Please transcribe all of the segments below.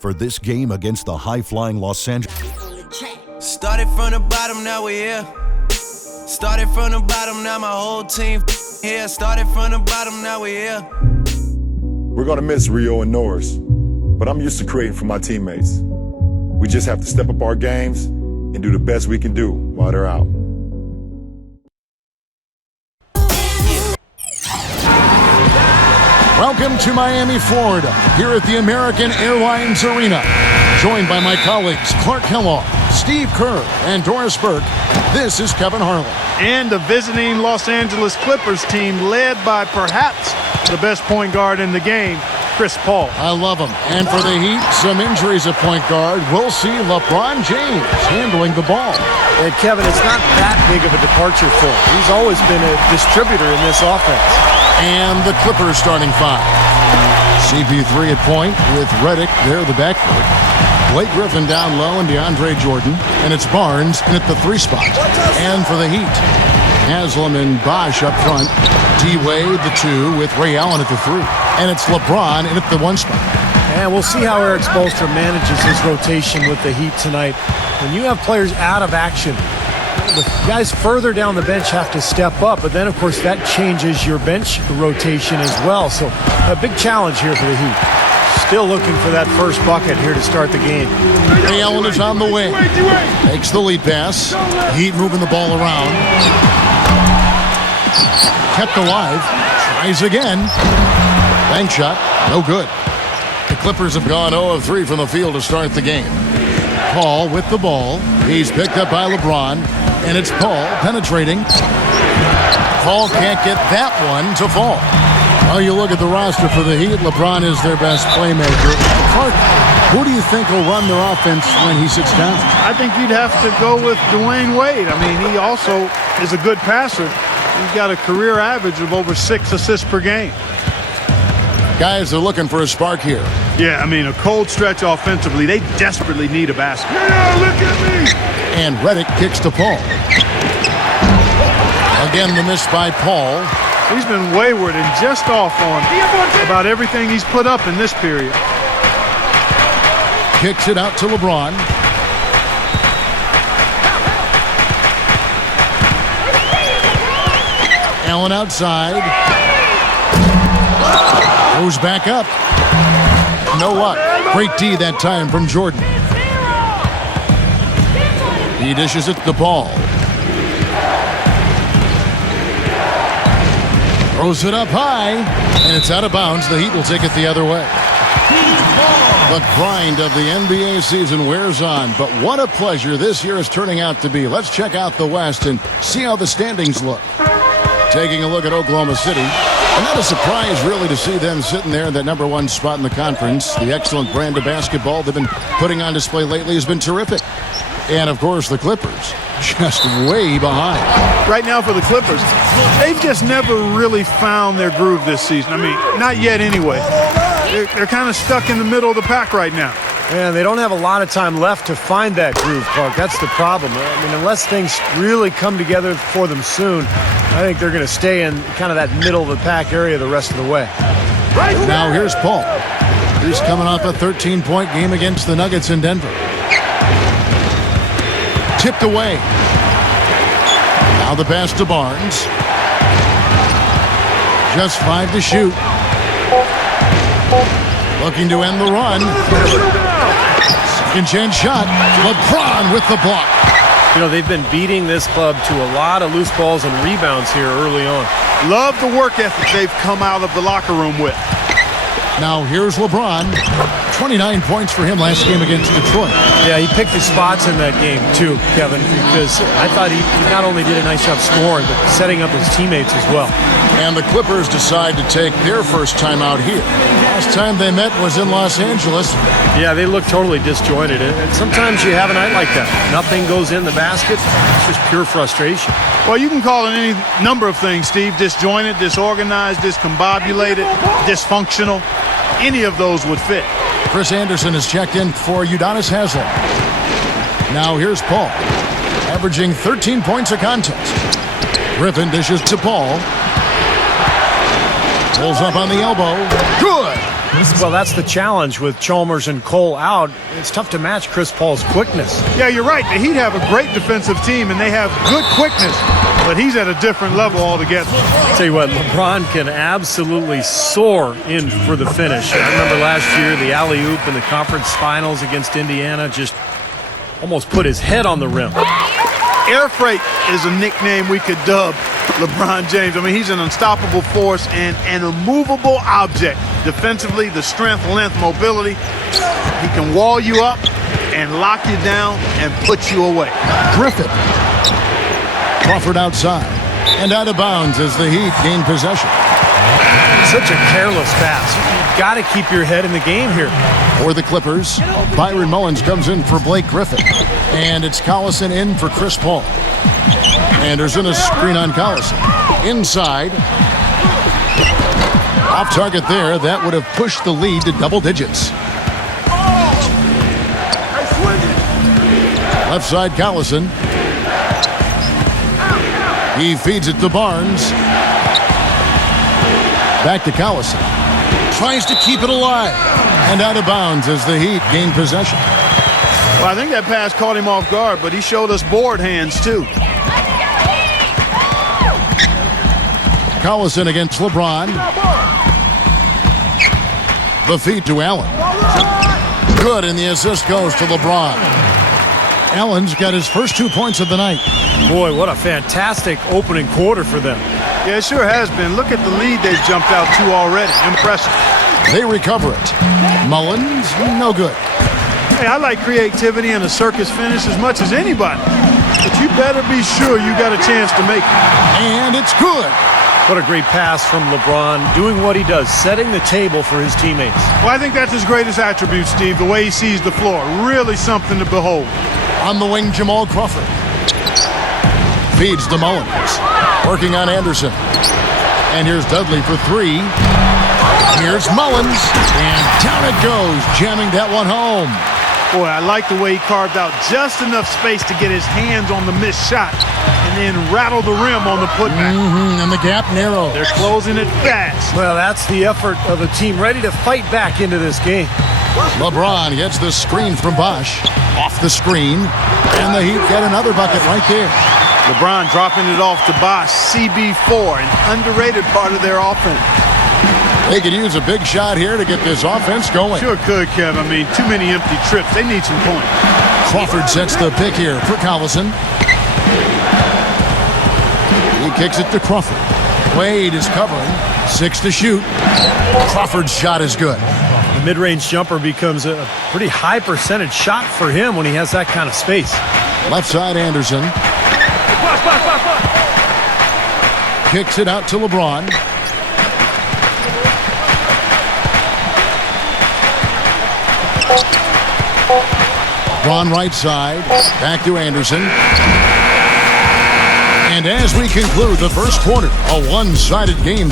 for this game against the high-flying Los Angeles. Started from the bottom, now we're here. Started from the bottom, now my whole team here. Started from the bottom, now we're here. We're going to miss Rio and Norris, but I'm used to creating for my teammates. We just have to step up our games and do the best we can do while they're out. Welcome to Miami, Florida, here at the American Airlines Arena. Joined by my colleagues Clark Kellogg, Steve Kerr, and Doris Burke, this is Kevin Harlan. And the visiting Los Angeles Clippers team led by perhaps the best point guard in the game, Chris Paul. I love him. And for the Heat, some injuries at point guard. We'll see Lebron James handling the ball. And Kevin, it's not that big of a departure for him. He's always been a distributor in this offense. And the Clippers starting five. CP3 at point with Redick there, the backcourt. Blake Griffin down low and DeAndre Jordan. And it's Barnes in at the 3 spot. And for the Heat, Haslam and Bosh up front. D-Wade the 2 with Ray Allen at the 3. And it's LeBron in at the 1 spot. And we'll see how Eric Spoelstra manages his rotation with the Heat tonight. When you have players out of action, the guys further down the bench have to step up, but then, of course, that changes your bench rotation as well. So a big challenge here for the Heat. Still looking for that first bucket here to start the game. Ray Allen is on the wing. Makes the lead pass. Heat moving the ball around. Kept alive. Tries again. Bank shot. No good. The Clippers have gone 0 of 3 from the field to start the game. Paul with the ball. He's picked up by LeBron. And it's Paul penetrating. Paul can't get that one to fall. Well, you look at the roster for the Heat. LeBron is their best playmaker. Clark, who do you think will run their offense when he sits down? I think you'd have to go with Dwayne Wade. I mean, he also is a good passer. He's got a career average of over 6 assists per game. Guys are looking for a spark here. Yeah, I mean, a cold stretch offensively. They desperately need a basket. Yeah, look at me! And Redick kicks to Paul. Again, the miss by Paul. He's been wayward and just off on about everything he's put up in this period. Kicks it out to LeBron. Allen outside. Goes back up. No luck. Great D that time from Jordan. He dishes it to Paul. Throws it up high, and it's out of bounds. The Heat will take it the other way. The grind of the NBA season wears on, but what a pleasure this year is turning out to be. Let's check out the West and see how the standings look. Taking a look at Oklahoma City. And not a surprise, really, to see them sitting there in that #1 spot in the conference. The excellent brand of basketball they've been putting on display lately has been terrific. And, of course, the Clippers just way behind. Right now for the Clippers, they've just never really found their groove this season. I mean, not yet anyway. They're kind of stuck in the middle of the pack right now. And they don't have a lot of time left to find that groove, Clark. That's the problem. I mean, unless things really come together for them soon, I think they're going to stay in kind of that middle of the pack area the rest of the way. Now here's Paul. He's coming off a 13-point game against the Nuggets in Denver. Tipped away. Now the pass to Barnes. Just 5 to shoot. Looking to end the run. Second chance shot. LeBron with the block. You know, they've been beating this club to a lot of loose balls and rebounds here early on. Love the work ethic they've come out of the locker room with. Now here's LeBron. 29 points for him last game against Detroit. Yeah, he picked his spots in that game too, Kevin, because I thought he not only did a nice job scoring, but setting up his teammates as well. And the Clippers decide to take their first time out here. Last time they met was in Los Angeles. Yeah, they look totally disjointed, and sometimes you have a night like that. Nothing goes in the basket. It's just pure frustration. Well, you can call it any number of things, Steve. Disjointed, disorganized, discombobulated, dysfunctional. Any of those would fit. Chris Anderson has checked in for Udonis Haslem. Now here's Paul, averaging 13 points a contest. Griffin dishes to Paul. Pulls up on the elbow. Good. Well, that's the challenge with Chalmers and Cole out. It's tough to match Chris Paul's quickness. Yeah, you're right. The Heat have a great defensive team, and they have good quickness, but he's at a different level altogether. I'll tell you what, LeBron can absolutely soar in for the finish. I remember last year, the alley-oop in the conference finals against Indiana just almost put his head on the rim. Air freight is a nickname we could dub LeBron James. I mean, he's an unstoppable force and an immovable object. Defensively, the strength, length, mobility. He can wall you up and lock you down and put you away. Griffin. Crawford outside. And out of bounds as the Heat gain possession. Such a careless pass. You've got to keep your head in the game here. For the Clippers, Byron Mullins comes in for Blake Griffin. And it's Collison in for Chris Paul. Anderson a screen on Collison. Inside. Off target there. That would have pushed the lead to double digits. Left side Collison. He feeds it to Barnes. Back to Collison. Tries to keep it alive. And out of bounds as the Heat gain possession. Well, I think that pass caught him off guard, but he showed us board hands too. Collison against LeBron. The feed to Allen. Good, and the assist goes to LeBron. Allen's got his first 2 points of the night. Boy, what a fantastic opening quarter for them. Yeah, it sure has been. Look at the lead they've jumped out to already. Impressive. They recover it. Mullins, no good. Hey, I like creativity and a circus finish as much as anybody. But you better be sure you got a chance to make it. And it's good. What a great pass from LeBron, doing what he does, setting the table for his teammates. Well, I think that's his greatest attribute, Steve, the way he sees the floor. Really something to behold. On the wing, Jamal Crawford. Feeds to Mullins. Working on Anderson. And here's Dudley for three. Here's Mullins. And down it goes, jamming that one home. Boy, I like the way he carved out just enough space to get his hands on the missed shot and then rattle the rim on the putback. And the gap narrows. They're closing it fast. Well, that's the effort of a team ready to fight back into this game. LeBron gets the screen from Bosch. Off the screen. And the Heat get another bucket right there. LeBron dropping it off to Bosch, CB4, an underrated part of their offense. They could use a big shot here to get this offense going. Sure could, Kev. I mean, too many empty trips. They need some points. Crawford sets the pick here for Collison. He kicks it to Crawford. Wade is covering. 6 to shoot. Crawford's shot is good. The mid-range jumper becomes a pretty high percentage shot for him when he has that kind of space. Left side Anderson. Kicks it out to LeBron. LeBron right side. Back to Anderson. And as we conclude the first quarter, a one-sided game.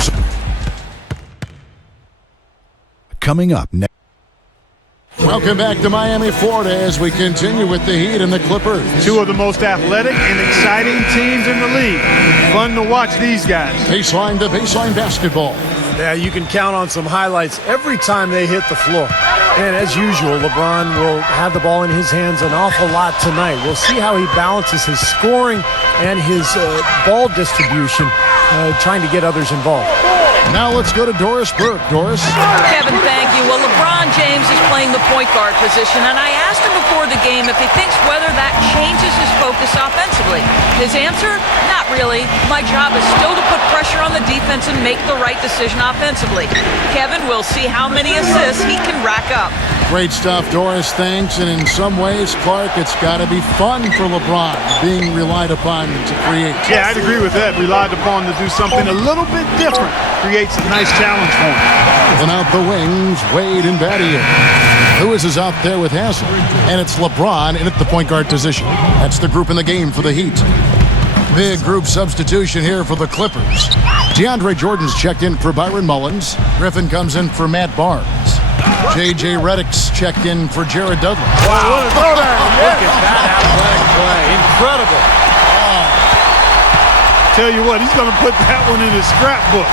Coming up next. Welcome back to Miami, Florida, as we continue with the Heat and the Clippers. Two of the most athletic and exciting teams in the league. Fun to watch these guys. Baseline to baseline basketball. Yeah, you can count on some highlights every time they hit the floor. And as usual, LeBron will have the ball in his hands an awful lot tonight. We'll see how he balances his scoring and his ball distribution, trying to get others involved. Now let's go to Doris Burke. Doris? Kevin, thank you. Well, LeBron James is playing the point guard position, and I asked him before the game if he thinks whether that changes his focus offensively. His answer? Not really. My job is still to put pressure on the defense and make the right decision offensively. Kevin, we'll see how many assists he can rack up. Great stuff, Doris. Thanks. And in some ways, Clark, it's got to be fun for LeBron being relied upon to create. Yeah, I'd agree with that. Relied upon to do something a little bit different. Creates a nice challenge for him. And out the wings, Wade and Battier. Lewis is out there with Hassel. And it's LeBron in at the point guard position. That's the group in the game for the Heat. Big group substitution here for the Clippers. DeAndre Jordan's checked in for Byron Mullins. Griffin comes in for Matt Barnes. J.J. Redick's checked in for Jared Dudley. Wow, what a throwdown. Look at that athletic play. Incredible. Tell you what, he's going to put that one in his scrapbook.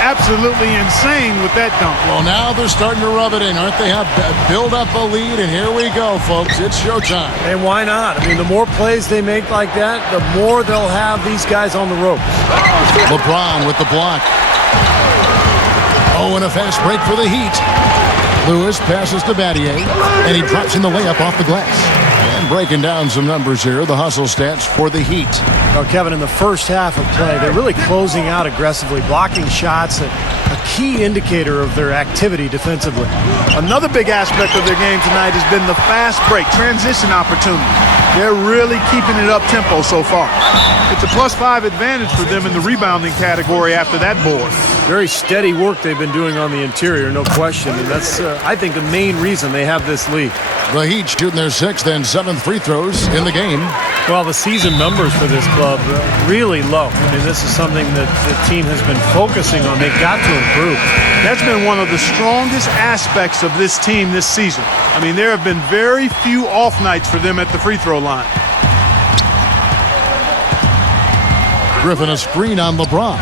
absolutely insane with that dunk. Well, now they're starting to rub it in, aren't they? Have build up a lead, and here we go, folks. It's showtime. And why not? I mean, the more plays they make like that, the more they'll have these guys on the ropes. LeBron with the block. Oh, and a fast break for the Heat. Lewis passes to Battier, and he drops in the layup off the glass. And breaking down some numbers here, the hustle stats for the Heat. Now, Kevin, in the first half of play, they're really closing out aggressively, blocking shots, a key indicator of their activity defensively. Another big aspect of their game tonight has been the fast break, transition opportunity. They're really keeping it up tempo so far. It's a +5 advantage for them in the rebounding category after that board. Very steady work they've been doing on the interior, no question. And that's, I think, the main reason they have this lead. The Heat shooting their 6th and 7th free throws in the game. Well, the season numbers for this club really low. I mean, this is something that the team has been focusing on. They've got to improve. That's been one of the strongest aspects of this team this season. I mean, there have been very few off nights for them at the free throw line. Griffin a screen on LeBron.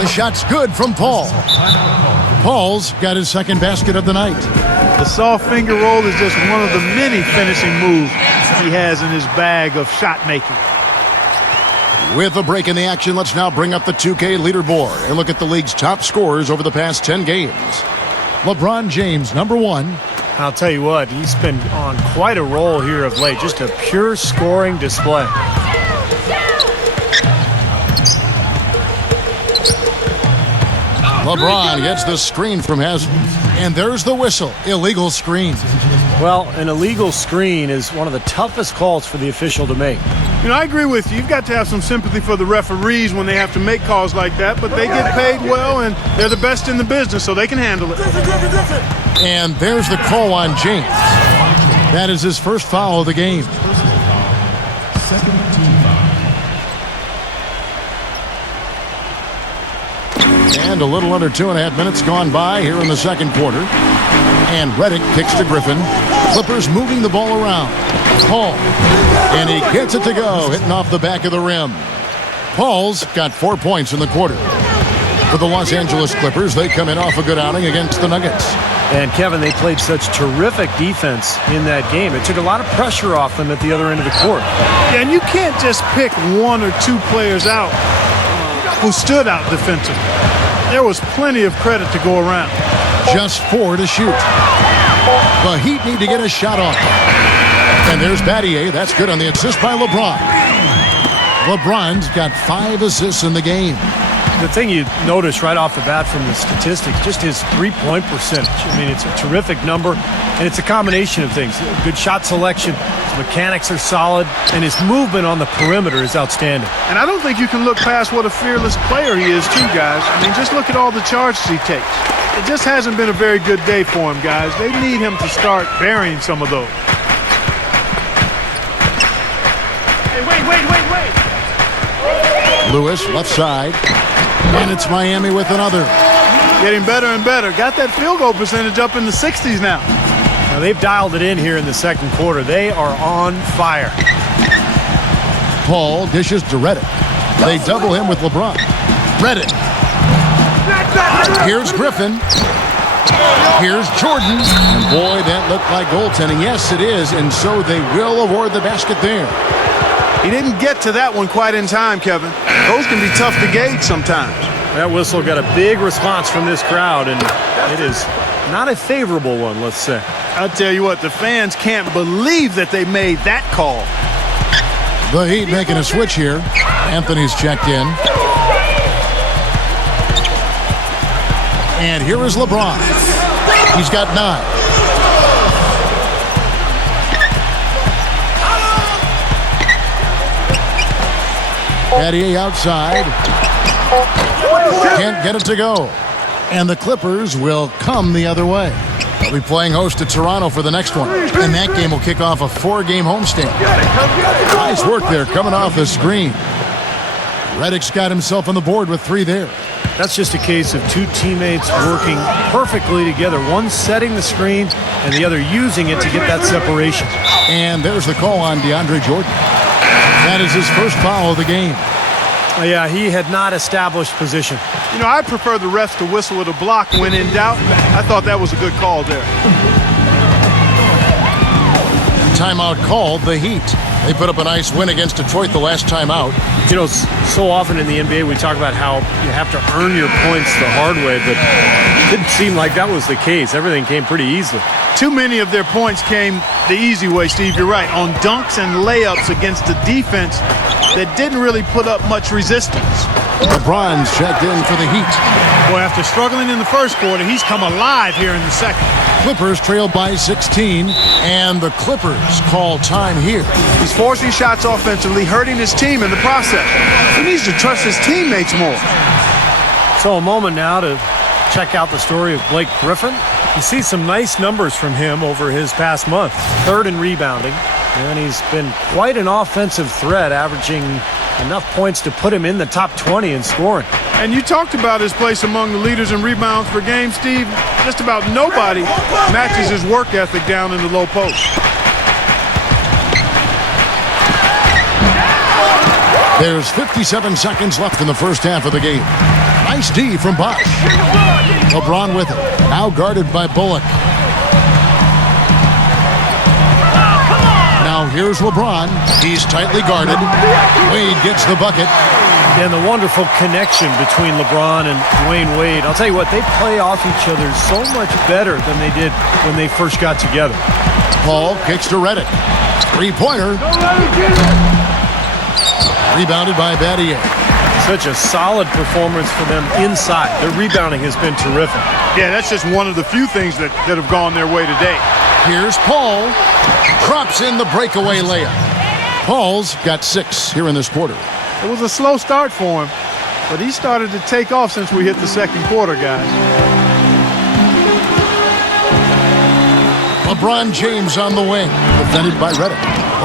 The shot's good from Paul. Paul's got his 2nd basket of the night. The soft finger roll is just one of the many finishing moves he has in his bag of shot making. With a break in the action, let's now bring up the 2K leaderboard and look at the league's top scorers over the past 10 games. LeBron James, number 1. I'll tell you what, he's been on quite a roll here of late. Just a pure scoring display. LeBron gets the screen from Haslem. And there's the whistle. Illegal screen. Well, an illegal screen is one of the toughest calls for the official to make. You know, I agree with you. You've got to have some sympathy for the referees when they have to make calls like that, but they get paid well, and they're the best in the business, so they can handle it. And there's the call on James. That is his first foul of the game. And a little under 2.5 minutes gone by here in the second quarter. And Redick kicks to Griffin. Clippers moving the ball around. Paul. And he gets it to go, hitting off the back of the rim. Paul's got 4 points in the quarter. For the Los Angeles Clippers, they come in off a good outing against the Nuggets. And, Kevin, they played such terrific defense in that game. It took a lot of pressure off them at the other end of the court. Yeah, and you can't just pick 1 or 2 players out who stood out defensively. There was plenty of credit to go around. Just 4 to shoot. The Heat need to get a shot off. And there's Battier. That's good on the assist by LeBron. LeBron's got 5 assists in the game. The thing you notice right off the bat from the statistics, just his three-point percentage. I mean, it's a terrific number, and it's a combination of things. Good shot selection, his mechanics are solid, and his movement on the perimeter is outstanding. And I don't think you can look past what a fearless player he is, too, guys. I mean, just look at all the charges he takes. It just hasn't been a very good day for him, guys. They need him to start burying some of those. Hey, wait. Lewis, left side. And it's Miami with another. Getting better and better. Got that field goal percentage up in the 60s now. Now they've dialed it in here in the second quarter. They are on fire. Paul dishes to Redick. They double him with LeBron. Redick. Here's Griffin. Here's Jordan. And boy, that looked like goaltending. Yes, it is. And so they will award the basket there. He didn't get to that one quite in time, Kevin. Those can be tough to gauge sometimes. That whistle got a big response from this crowd, and it is not a favorable one, let's say. I'll tell you what, the fans can't believe that they made that call. The Heat making a switch here. Anthony's checked in. And here is LeBron. He's got 9. Battier outside. Can't get it to go. And the Clippers will come the other way. They'll be playing host to Toronto for the next one. And that game will kick off a 4-game homestand. Nice work there coming off the screen. Redick's got himself on the board with 3 there. That's just a case of 2 teammates working perfectly together. One setting the screen and the other using it to get that separation. And there's the call on DeAndre Jordan. That is his first foul of the game. Yeah, he had not established position. You know, I prefer the refs to whistle with a block when in doubt. I thought that was a good call there. Timeout called, the Heat. They put up a nice win against Detroit the last time out. You know, so often in the NBA we talk about how you have to earn your points the hard way, but it didn't seem like that was the case. Everything came pretty easily. Too many of their points came the easy way, Steve. You're right. On dunks and layups against a defense that didn't really put up much resistance. LeBron's checked in for the Heat. Boy, after struggling in the first quarter, he's come alive here in the second. Clippers trail by 16, and the Clippers call time here. He's forcing shots offensively, hurting his team in the process. He needs to trust his teammates more. So a moment now to check out the story of Blake Griffin. You see some nice numbers from him over his past month. Third in rebounding, and he's been quite an offensive threat, averaging enough points to put him in the top 20 in scoring. And you talked about his place among the leaders in rebounds per game, Steve. Just about nobody matches his work ethic down in the low post. There's 57 seconds left in the first half of the game. Nice D from Bosh. LeBron with it. Now guarded by Bullock. Now here's LeBron. He's tightly guarded. Wade gets the bucket. And the wonderful connection between LeBron and Dwayne Wade. I'll tell you what, they play off each other so much better than they did when they first got together. Paul kicks to Redick. Three-pointer. Rebounded by Battier. Such a solid performance for them inside. Their rebounding has been terrific. Yeah, that's just one of the few things that have gone their way today. Here's Paul. Drops in the breakaway layup. Paul's got 6 here in this quarter. It was a slow start for him, but he started to take off since we hit the second quarter, guys. LeBron James on the wing. Defended by Redick.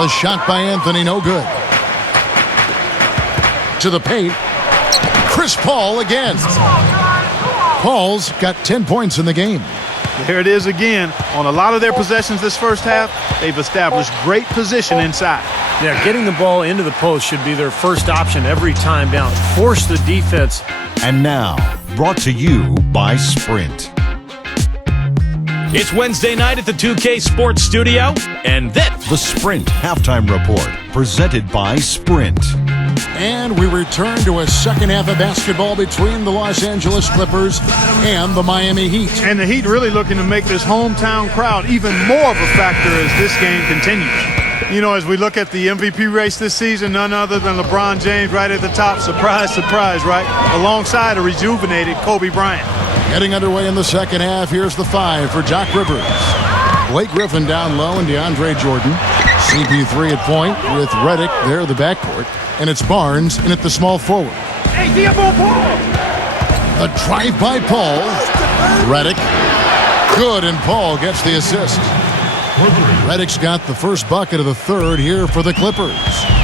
A shot by Anthony, no good. To the paint. Chris Paul again. Paul's got 10 points in the game. Here it is again. On a lot of their possessions this first half, they've established great position inside. Yeah, getting the ball into the post should be their first option every time down. Force the defense. And now, brought to you by Sprint. It's Wednesday night at the 2K Sports Studio, and this The Sprint Halftime Report, presented by Sprint. And we return to a second half of basketball between the Los Angeles Clippers and the Miami Heat. And the Heat really looking to make this hometown crowd even more of a factor as this game continues. You know, as we look at the MVP race this season, none other than LeBron James right at the top. Surprise, surprise, right? Alongside a rejuvenated Kobe Bryant. Getting underway in the second half, here's the 5 for Doc Rivers. Blake Griffin down low and DeAndre Jordan. CP3 at point with Redick there in the backcourt. And it's Barnes in at the small forward. A drive by Paul. Redick. Good, and Paul gets the assist. Redick's got the first bucket of the third here for the Clippers.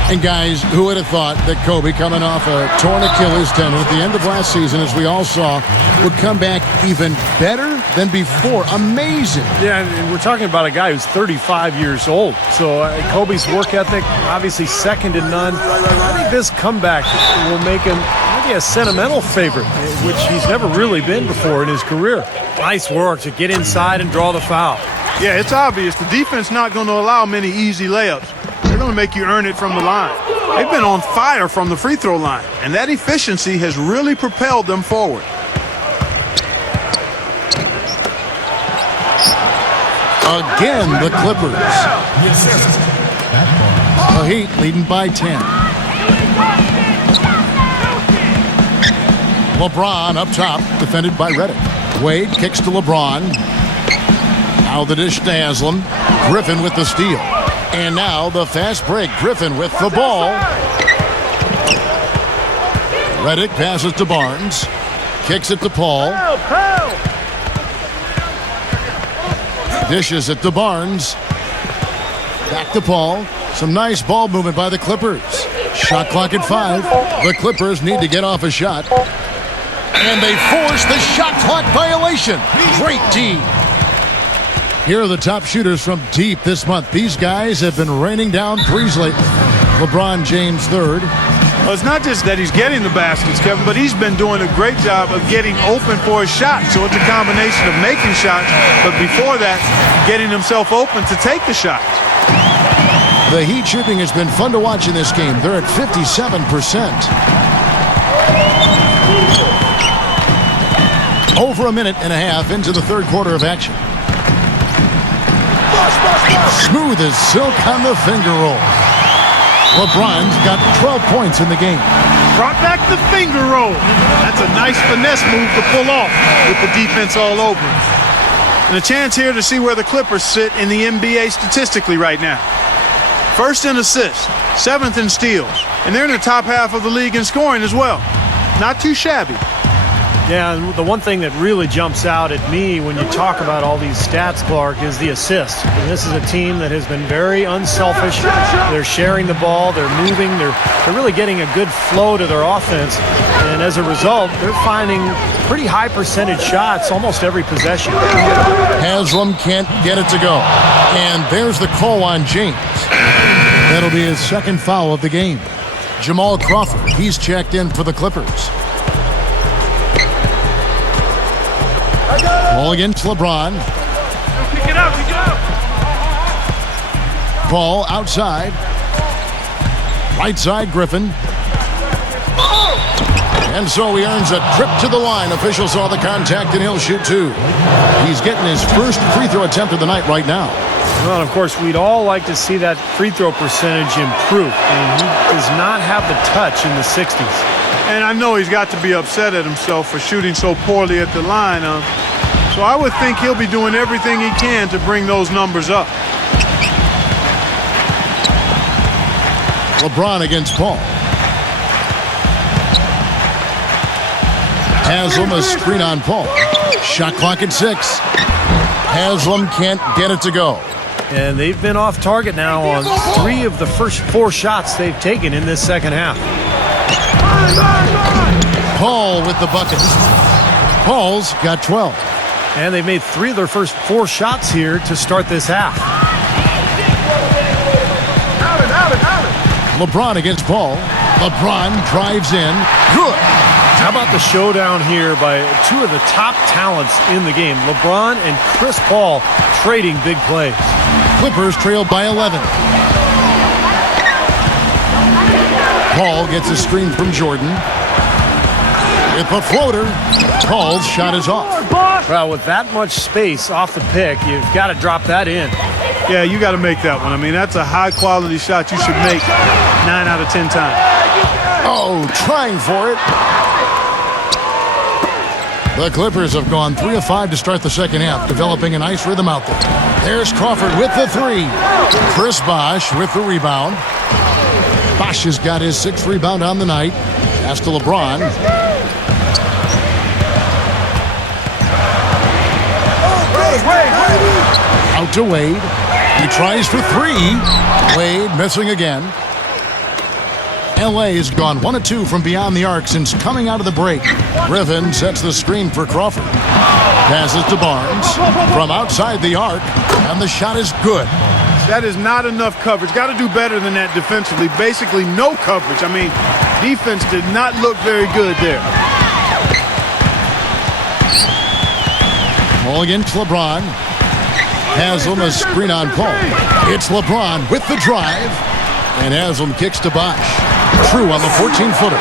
And guys, who would have thought that Kobe, coming off a torn Achilles tendon at the end of last season, as we all saw, would come back even better than before? Amazing. Yeah, and we're talking about a guy who's 35 years old. So Kobe's work ethic, obviously second to none. I think this comeback will make him maybe a sentimental favorite, which he's never really been before in his career. Nice work to get inside and draw the foul. Yeah, it's obvious. The defense not going to allow many easy layups. They're going to make you earn it from the line. They've been on fire from the free throw line, and that efficiency has really propelled them forward. Again, the Clippers. The Heat leading by 10. LeBron up top, defended by Redick. Wade kicks to LeBron. Now the dish to Haslam. Griffin with the steal. And now the fast break. Griffin with the ball. Redick passes to Barnes. Kicks it to Paul. Dishes it to Barnes. Back to Paul. Some nice ball movement by the Clippers. Shot clock at 5. The Clippers need to get off a shot. And they force the shot clock violation. Great D. Here are the top shooters from deep this month. These guys have been raining down threes lately. LeBron James third. Well, it's not just that he's getting the baskets, Kevin, but he's been doing a great job of getting open for a shot. So it's a combination of making shots, but before that, getting himself open to take the shot. The Heat shooting has been fun to watch in this game. They're at 57%. Over a minute and a half into the third quarter of action. Smooth as silk on the finger roll. LeBron's got 12 points in the game. Brought back the finger roll. That's a nice finesse move to pull off with the defense all over him. And a chance here to see where the Clippers sit in the NBA statistically right now. First in assists, 7th in steals, and they're in the top half of the league in scoring as well. Not too shabby. Yeah, and the one thing that really jumps out at me when you talk about all these stats, Clark, is the assists. And this is a team that has been very unselfish. They're sharing the ball, they're moving, they're really getting a good flow to their offense. And as a result, they're finding pretty high percentage shots almost every possession. Haslam can't get it to go. And there's the call on James. That'll be his second foul of the game. Jamal Crawford, he's checked in for the Clippers. Ball against LeBron. Pick it up, pick it up. Ball outside. Right side, Griffin. And so he earns a trip to the line. Official saw the contact and he'll shoot two. He's getting his first free throw attempt of the night right now. Well, of course, we'd all like to see that free throw percentage improve. And he does not have the touch in the 60s. And I know he's got to be upset at himself for shooting so poorly at the line. So I would think he'll be doing everything he can to bring those numbers up. LeBron against Paul. Haslam a screen on Paul. Shot clock at 6. Haslam can't get it to go. And they've been off target now on 3 of the first 4 shots they've taken in this second half. Paul with the bucket. Paul's got 12. And they've made 3 of their first 4 shots here to start this half. LeBron against Paul. LeBron drives in. Good. How about the showdown here by 2 of the top talents in the game? LeBron and Chris Paul trading big plays. Clippers trail by 11. Paul gets a screen from Jordan. With a floater, Paul's shot is off. Well, with that much space off the pick, you've got to drop that in. Yeah, you got to make that one. I mean, that's a high-quality shot you should make 9 out of 10 times. Oh, trying for it. The Clippers have gone 3 of 5 to start the second half, developing a nice rhythm out there. There's Crawford with the 3. Chris Bosh with the rebound. Bosh has got his 6th rebound on the night. Pass to LeBron. Out to Wade. He tries for 3. Wade missing again. LA has gone 1 of 2 from beyond the arc since coming out of the break. Griffin sets the screen for Crawford. Passes to Barnes from outside the arc, and the shot is good. That is not enough coverage. Got to do better than that defensively. Basically no coverage. I mean, defense did not look very good there. Ball against LeBron. Haslam a screen on Paul. It's LeBron with the drive. And Haslam kicks to Bosh. True on the 14-footer.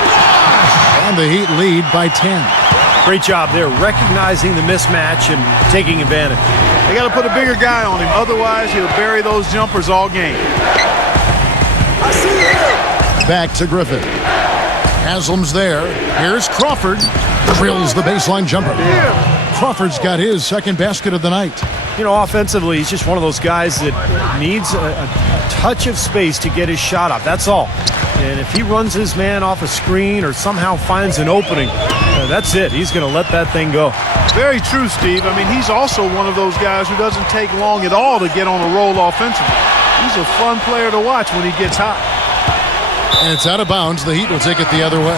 And the Heat lead by 10. Great job there, recognizing the mismatch and taking advantage. They got to put a bigger guy on him. Otherwise, he'll bury those jumpers all game. Back to Griffin. Haslam's there. Here's Crawford. Drills the baseline jumper. Crawford's got his second basket of the night. You know, offensively, he's just one of those guys that needs a touch of space to get his shot up. That's all. And if he runs his man off a screen or somehow finds an opening, that's it. He's going to let that thing go. Very true, Steve. I mean, he's also one of those guys who doesn't take long at all to get on a roll offensively. He's a fun player to watch when he gets hot. And it's out of bounds. The Heat will take it the other way.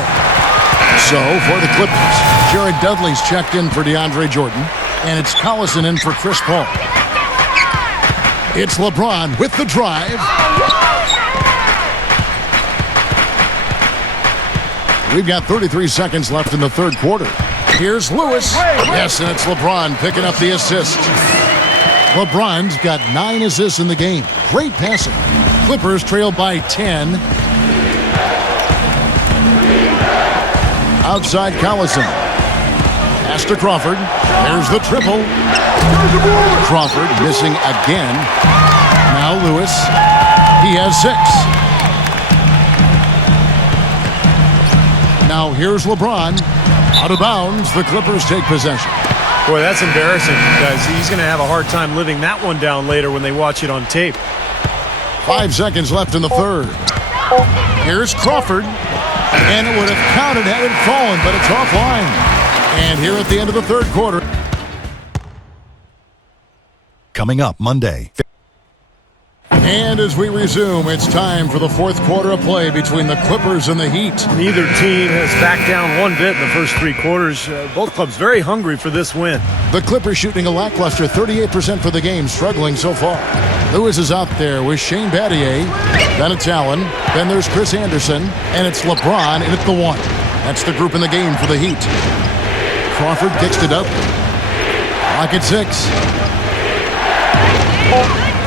So, for the Clippers, Jared Dudley's checked in for DeAndre Jordan, and it's Collison in for Chris Paul. It's LeBron with the drive. We've got 33 seconds left in the third quarter. Here's Lewis. Yes, and it's LeBron picking up the assist. LeBron's got 9 assists in the game. Great passing. Clippers trail by 10. Outside Collison. Pass to Crawford. There's the triple. Crawford missing again. Now Lewis. He has 6. Now here's LeBron. Out of bounds. The Clippers take possession. Boy, that's embarrassing, guys. He's going to have a hard time living that one down later when they watch it on tape. 5 seconds left in the third. Here's Crawford. And it would have counted had it fallen, but it's offline. And here at the end of the third quarter. Coming up Monday. And as we resume, it's time for the fourth quarter of play between the Clippers and the Heat. Neither team has backed down one bit in the first 3 quarters. Both clubs very hungry for this win. The Clippers shooting a lackluster 38% for the game, struggling so far. Lewis is out there with Shane Battier. Then it's Allen. Then there's Chris Anderson. And it's LeBron in at the 1. That's the group in the game for the Heat. Crawford kicks it up. Clock at 6.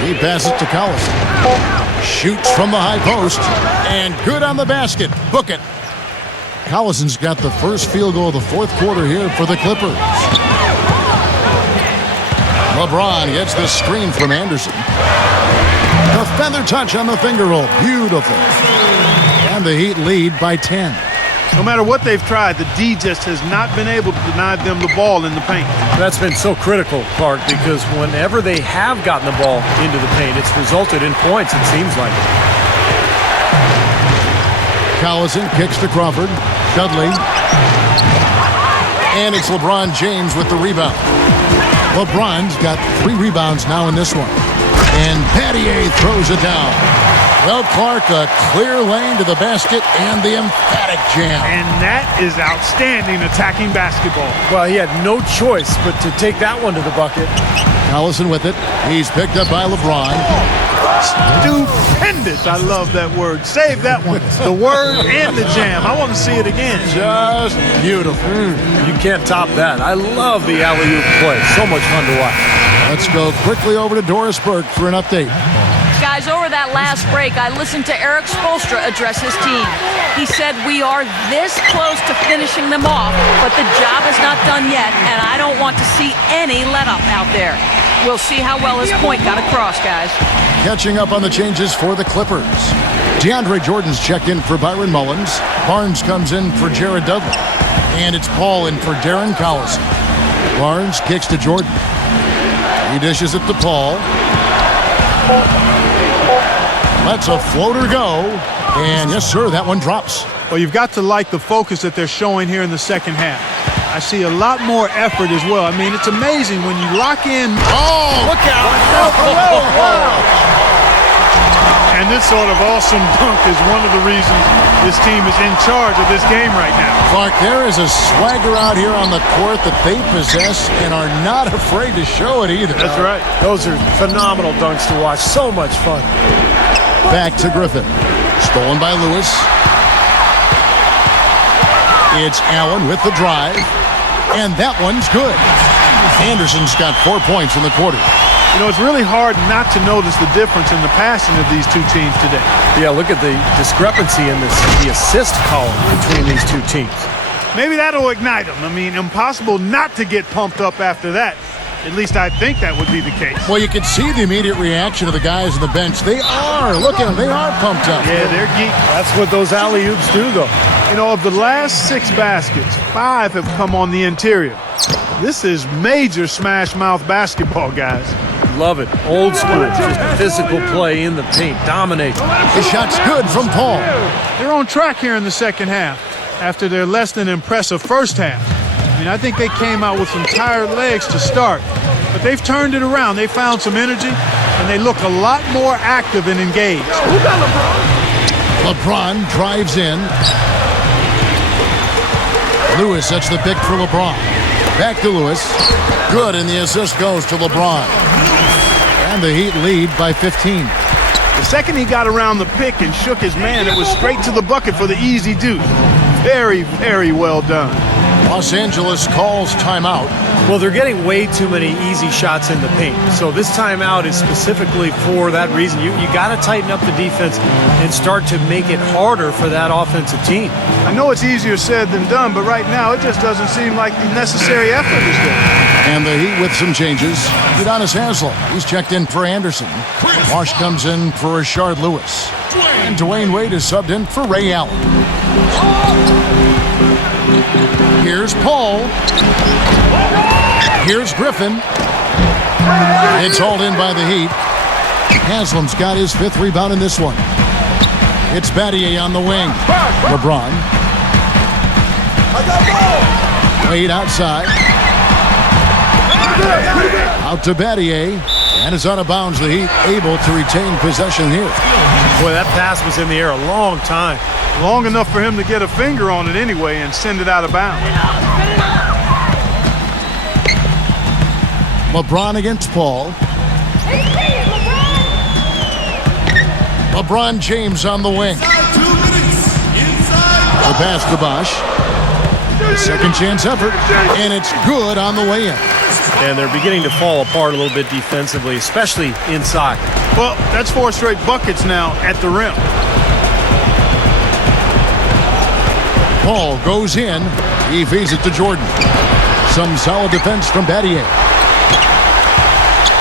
He passes to Collison. Shoots from the high post. And good on the basket. Book it. Collison's got the first field goal of the fourth quarter here for the Clippers. LeBron gets the screen from Anderson. The feather touch on the finger roll. Beautiful. And the Heat lead by 10. No matter what they've tried, the D just has not been able to deny them the ball in the paint. That's been so critical, Clark, because whenever they have gotten the ball into the paint, it's resulted in points, it seems like. Collison kicks to Crawford. Dudley. And it's LeBron James with the rebound. LeBron's got 3 rebounds now in this one. And Battier throws it down. Well, Clark, a clear lane to the basket and the emphatic jam. And that is outstanding attacking basketball. Well, he had no choice but to take that one to the bucket. Collison with it. He's picked up by LeBron. Stupendous. I love that word. Save that one. The word and the jam. I want to see it again. Just beautiful. You can't top that. I love the alley-oop play. So much fun to watch. Let's go quickly over to Doris Burke for an update. Guys, over that last break, I listened to Eric Spoelstra address his team. He said, we are this close to finishing them off, but the job is not done yet, and I don't want to see any let-up out there. We'll see how well his point got across, guys. Catching up on the changes for the Clippers. DeAndre Jordan's checked in for Byron Mullins. Barnes comes in for Jared Dudley. And it's Paul in for Darren Collison. Barnes kicks to Jordan. He dishes it to Paul. Lets a floater go. And yes, sir, that one drops. Well, you've got to like the focus that they're showing here in the second half. I see a lot more effort as well. I mean, it's amazing when you lock in. Oh, look out. And this sort of awesome dunk is one of the reasons this team is in charge of this game right now. Clark, there is a swagger out here on the court that they possess and are not afraid to show it either. That's right. Those are phenomenal dunks to watch. So much fun. Back to Griffin. Stolen by Lewis. It's Allen with the drive. And that one's good. Anderson's got 4 points in the quarter. You know, it's really hard not to notice the difference in the passing of these two teams today. Yeah, look at the discrepancy in the assist column between these two teams. Maybe that'll ignite them. I mean, impossible not to get pumped up after that. At least I think that would be the case. Well, you can see the immediate reaction of the guys on the bench. They are. Look at them. They are pumped up. Yeah, they're geeked. That's what those alley-oops do, though. You know, of the last 6 baskets, 5 have come on the interior. This is major smash mouth basketball, guys. Love it. Old school. Just physical play in the paint. Dominate. The shot's good from Paul. They're on track here in the second half after their less than impressive first half. I mean, I think they came out with some tired legs to start, but they've turned it around. They found some energy, and they look a lot more active and engaged. Who got LeBron? LeBron drives in. Lewis sets the pick for LeBron. Back to Lewis. Good, and the assist goes to LeBron. And the Heat lead by 15. The second he got around the pick and shook his man, it was straight to the bucket for the easy deuce. Very, very well done. Los Angeles calls timeout. Well, they're getting way too many easy shots in the paint. So this timeout is specifically for that reason. You got to tighten up the defense and start to make it harder for that offensive team. I know it's easier said than done, but right now it just doesn't seem like the necessary effort is there. And the Heat with some changes. Udonis Haslem, he's checked in for Anderson. Wash comes in for Rashard Lewis. And Dwayne Wade is subbed in for Ray Allen. Here's Paul. Here's Griffin. It's hauled in by the Heat. Haslem's got his 5th rebound in this one. It's Battier on the wing. LeBron. Wade outside. Out to Battier. And it's out of bounds. The Heat able to retain possession here. Boy, that pass was in the air a long time. Long enough for him to get a finger on it anyway and send it out of bounds. LeBron against Paul. LeBron James on the wing. The pass to Bosh. Second chance effort, and it's good on the way in. And they're beginning to fall apart a little bit defensively, especially inside. Well, that's 4 straight buckets now at the rim. Paul goes in. He feeds it to Jordan. Some solid defense from Battier.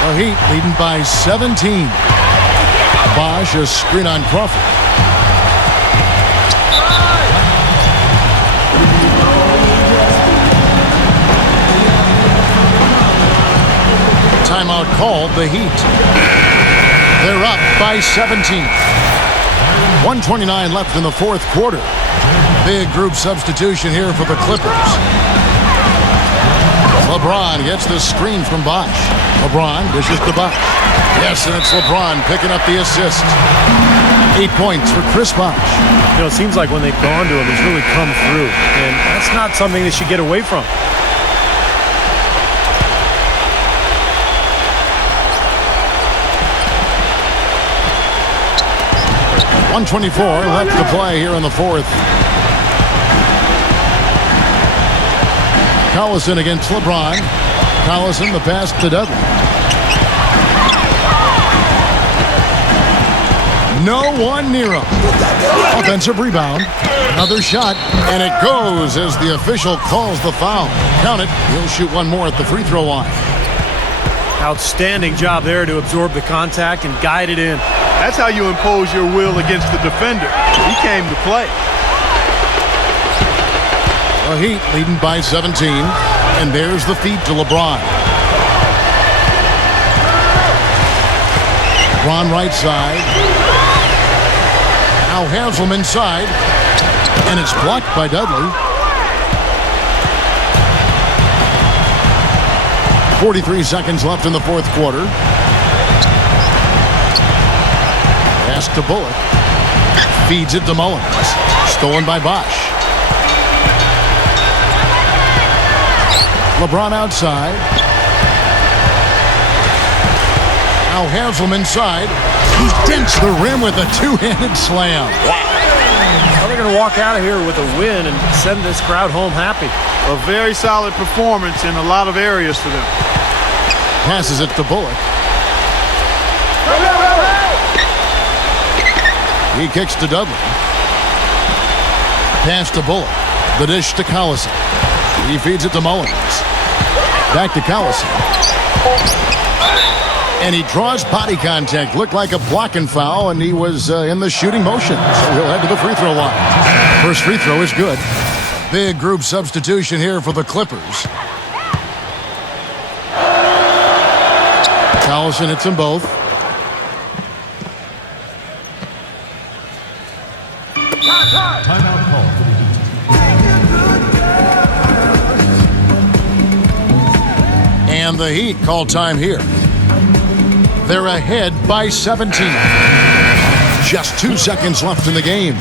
The Heat leading by 17. Bosh, a screen on Crawford. Timeout called, the Heat. They're up by 17. 1:29 left in the 4th quarter. Big group substitution here for the Clippers. LeBron gets the screen from Bosh. LeBron dishes to Bosh. Yes, and it's LeBron picking up the assist. 8 points for Chris Bosh. You know, it seems like when they've gone to him, he's really come through. And that's not something they should get away from. .124 left to play here in the 4th. Collison against LeBron. Collison, the pass to Dudley. No one near him. Offensive rebound. Another shot, and it goes as the official calls the foul. Count it. He'll shoot one more at the free throw line. Outstanding job there to absorb the contact and guide it in. That's how you impose your will against the defender. He came to play. The Heat leading by 17, and there's the feed to LeBron. LeBron right side. Now Haslem inside, and it's blocked by Dudley. 43 seconds left in the 4th quarter. Pass to Bullock. Feeds it to Mullins. Stolen by Bosh. LeBron outside. Now Haslem inside. He dents the rim with a 2-handed slam. Wow. Well, they're going to walk out of here with a win and send this crowd home happy. A very solid performance in a lot of areas for them. Passes it to Bullock. He kicks to Dudley. Pass to Bullock. The dish to Collison. He feeds it to Mullins. Back to Collison. And he draws body contact. Looked like a blocking foul, and he was in the shooting motion. So he'll head to the free throw line. First free throw is good. Big group substitution here for the Clippers. Collison hits them both. Timeout call for the Heat. And the Heat call time here. They're ahead by 17. Just 2 seconds left in the game.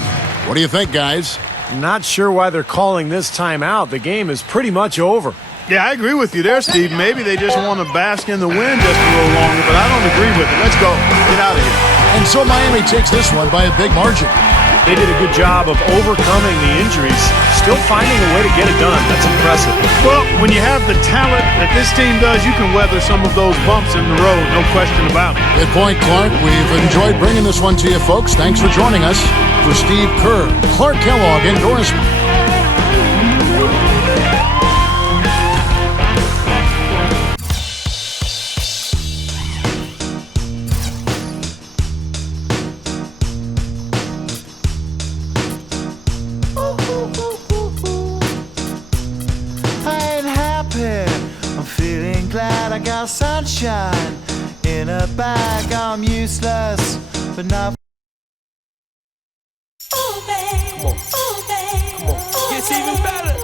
What do you think, guys? Not sure why they're calling this timeout. The game is pretty much over. Yeah, I agree with you there, Steve. Maybe they just want to bask in the wind just a little longer, but I don't agree with it. Let's go. Get out of here. And so Miami takes this one by a big margin. they did a good job of overcoming the injuries, still finding a way to get it done. That's impressive. Well, when you have the talent that this team does, you can weather some of those bumps in the road, no question about it. Good point, Clark. We've enjoyed bringing this one to you, folks. Thanks for joining us. For Steve Kerr, Clark Kellogg endorsement. I'm feeling glad I got sunshine in a bag. I'm useless, but not. Come on. Come on. Gets even better.